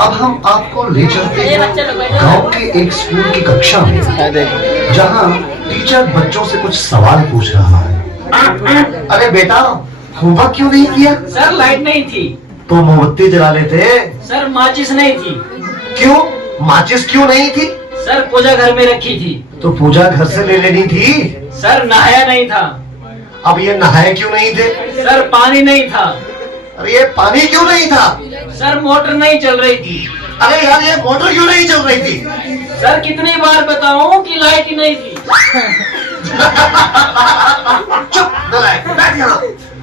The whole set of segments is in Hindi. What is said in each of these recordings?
अब हम आपको ले चलते हैं गांव के एक स्कूल की कक्षा में, जहां टीचर बच्चों से कुछ सवाल पूछ रहा है। अरे बेटा, होमवर्क क्यों नहीं किया? सर लाइट नहीं थी। तो मोमबत्ती जला लेते। सर माचिस नहीं थी। क्यों? माचिस क्यों नहीं थी? सर पूजा घर में रखी थी। तो पूजा घर से ले लेनी थी। सर नहाया नहीं था। अब ये नहाए क्यों नहीं थे? सर पानी नहीं था। अरे ये पानी क्यों नहीं था? सर मोटर नहीं चल रही थी। अरे यार, ये मोटर क्यों नहीं चल रही थी? सर कितनी बार बताऊं कि लाइट ही नहीं थी। चुप, नालायक, बैठ यहाँ।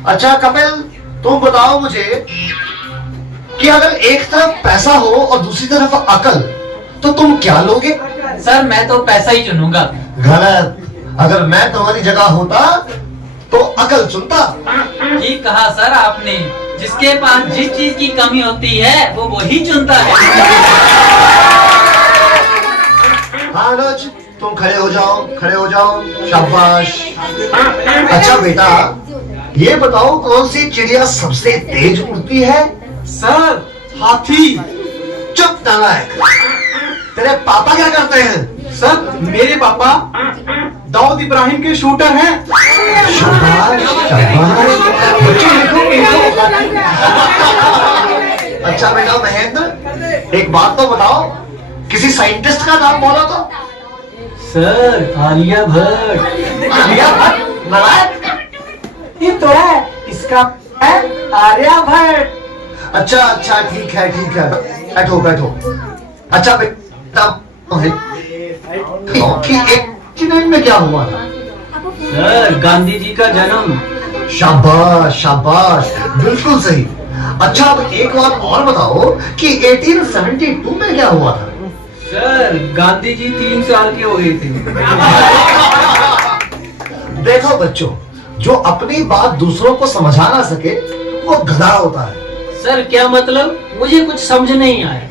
अच्छा कपिल, तुम बताओ मुझे कि अगर एक तरफ पैसा हो और दूसरी तरफ अकल, तो तुम क्या लोगे? सर मैं तो पैसा ही चुनूंगा। गलत। अगर मैं तुम्हारी जगह होता तो अकल चुनता। ठीक कहा सर आपने। जिसके पास जिस चीज की कमी होती है वो वही चुनता है। हाँ अनुज, तुम खड़े हो जाओ, खड़े हो जाओ, शाबाश। अच्छा बेटा, ये बताओ कौन सी चिड़िया सबसे तेज उड़ती है? सर हाथी। चुप नालायक। तेरे पापा क्या करते हैं? सर मेरे पापा दाऊद इब्राहिम के शूटर हैं। शाबाश, शाबाश। बच्चों लिखो, लिखो। अच्छा बेटा महेंद्र, एक बात तो बताओ, किसी साइंटिस्ट का नाम बोलो तो। सर आर्यभट्ट। आर्यभट्ट? नालायक। ये तो है, इसका है आर्यभट्ट। अच्छा अच्छा, ठीक है ठीक है, बैठो बैठो। अच्छा बेटा, कि एक्सीडेंट में क्या हुआ था? सर गांधी जी का जन्म। शाबाश शाबाश, बिल्कुल सही। अच्छा अब एक बात और बताओ कि 1872 में क्या हुआ था? सर गांधी जी 3 साल के हो गए थे। देखो बच्चों, जो अपनी बात दूसरों को समझा ना सके वो गधा होता है। सर क्या मतलब? मुझे कुछ समझ नहीं आया।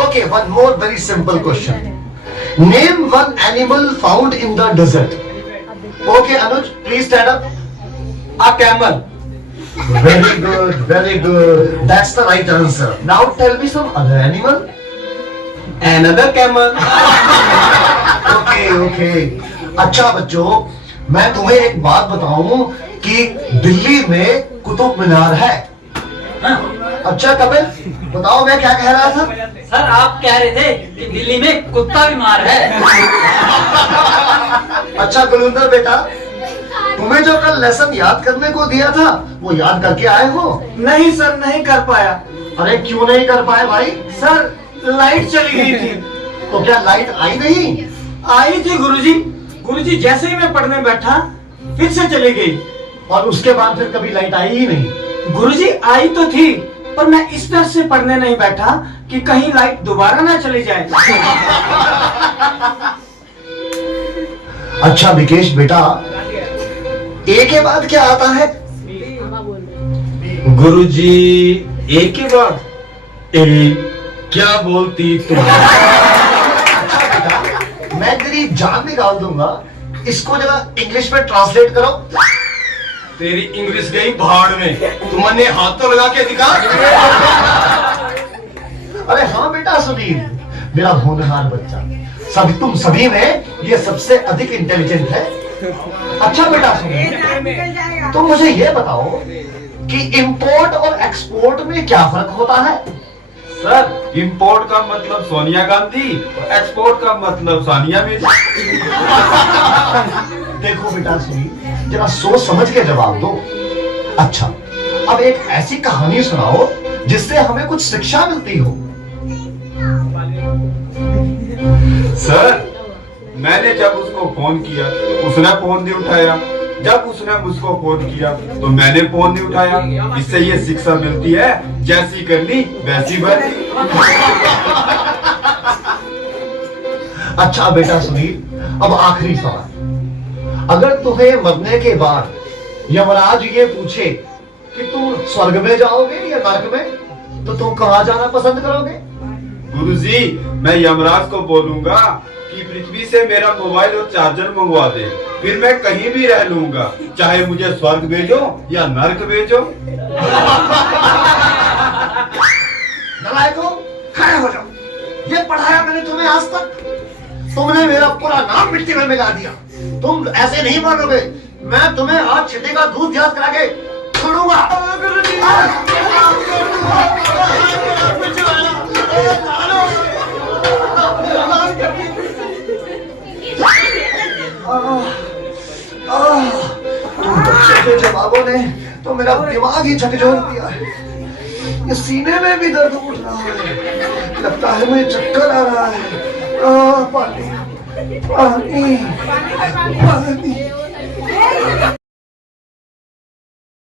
Okay, one more very simple question. Name one animal found in the desert. Okay, Anuj, please stand up. A camel. Very good, very good. That's the right answer. Now tell me some other animal. Another camel. Okay, okay. अच्छा बच्चों, मैं तुम्हें एक बात बताऊं कि दिल्ली में कुतुब मीनार है। अच्छा कपिल, बताओ मैं क्या कह रहा था? सर आप कह रहे थे कि दिल्ली में कुत्ता बीमार है। अच्छा गुलविंदर बेटा, तुम्हें जो कल लेसन याद करने को दिया था वो याद करके आए हो? नहीं सर, नहीं कर पाया। अरे क्यों नहीं कर पाए भाई? सर लाइट चली गई थी। तो क्या लाइट आई नहीं? आई थी गुरुजी। गुरुजी जैसे ही मैं पढ़ने बैठा फिर से चली गई। और उसके बाद फिर कभी लाइट आई ही नहीं? गुरुजी आई तो थी, पर मैं इस तरह से पढ़ने नहीं बैठा कि कहीं लाइट दोबारा ना चली जाए। अच्छा विकेश बेटा, ए के बाद क्या आता है? गुरुजी एक के बाद ए क्या बोलती तुम? अच्छा बेटा, मैं तेरी जान निकाल दूंगा, इसको जरा इंग्लिश में ट्रांसलेट करो। तेरी इंग्लिश गई भाड़ में, तुमने हाथ तो लगा के दिखा। अरे हाँ बेटा सुनील, मेरा होनहार बच्चा, तुम सभी में ये सबसे अधिक इंटेलिजेंट है। अच्छा बेटा सुनील, तो मुझे ये बताओ कि इंपोर्ट और एक्सपोर्ट में क्या फर्क होता है? सर इंपोर्ट का मतलब सोनिया गांधी और एक्सपोर्ट का मतलब सानिया मिर्जा। देखो बेटा सुनील, जरा सोच समझ के जवाब दो। अच्छा, अब एक ऐसी कहानी सुनाओ जिससे हमें कुछ शिक्षा मिलती हो। सर मैंने जब उसको फोन किया उसने फोन नहीं उठाया, जब उसने मुझको फोन किया तो मैंने फोन नहीं उठाया। इससे ये शिक्षा मिलती है, जैसी करनी वैसी भरनी। अच्छा बेटा सुनील, अब आखिरी सवाल, अगर तुम्हें मरने के बाद यमराज ये पूछे कि तुम स्वर्ग में जाओगे या नरक में, तो तुम कहाँ जाना पसंद करोगे? गुरुजी मैं यमराज को बोलूंगा कि पृथ्वी से मेरा मोबाइल और चार्जर मंगवा दे, फिर मैं कहीं भी रह लूंगा, चाहे मुझे स्वर्ग भेजो या नर्क भेजो। नलायको, खड़े हो जाओ। ये पढ़ाया मैंने तुम्हें आज तक, तुमने मेरा पूरा नाम मिट्टी में मिला दिया। तुम ऐसे नहीं मानोगे, मैं तुम्हें आज छिटे का दूध याद करा के छोड़ूंगा। तुम बच्चे के जवाबों ने तो मेरा दिमाग ही झकझोर दिया है। ये सीने में भी दर्द उठ रहा है, लगता है मुझे चक्कर आ रहा है। पानी पानी पानी।